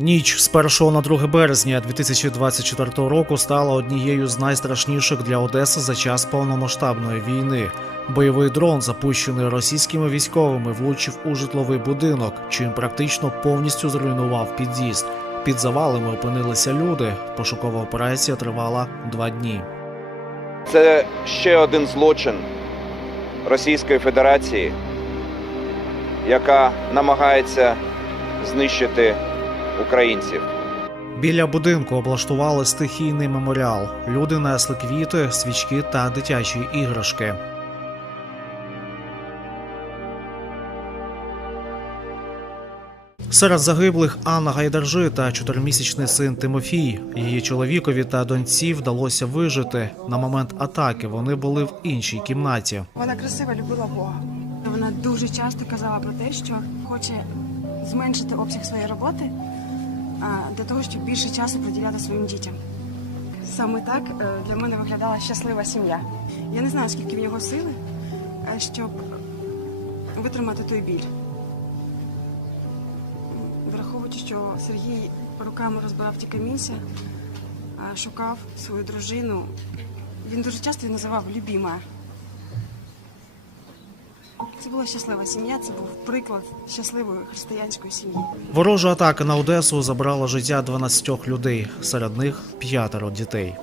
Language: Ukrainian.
Ніч з 1 на 2 березня 2024 року стала однією з найстрашніших для Одеси за час повномасштабної війни. Бойовий дрон, запущений російськими військовими, влучив у житловий будинок, чим практично повністю зруйнував під'їзд. Під завалами опинилися люди. Пошукова операція тривала два дні. Це ще один злочин Російської Федерації, яка намагається знищити українців. Біля будинку облаштували стихійний меморіал. Люди несли квіти, свічки та дитячі іграшки. Серед загиблих Анна Гайдаржи та чотиримісячний син Тимофій. Її чоловікові та доньці вдалося вижити. На момент атаки вони були в іншій кімнаті. Вона красиво любила Бога. Вона дуже часто казала про те, що хоче зменшити обсяг своєї роботи для того, щоб більше часу приділяти своїм дітям. Саме так е, для мене виглядала щаслива сім'я. Я не знаю, скільки в нього сили, е, щоб витримати той біль. Враховуючи, що Сергій руками розбирав ті камінця, шукав свою дружину. Він дуже часто її називав любіма. Це була щаслива сім'я, це був приклад щасливої християнської сім'ї. Ворожа атака на Одесу забрала життя 12 людей, серед них п'ятеро дітей.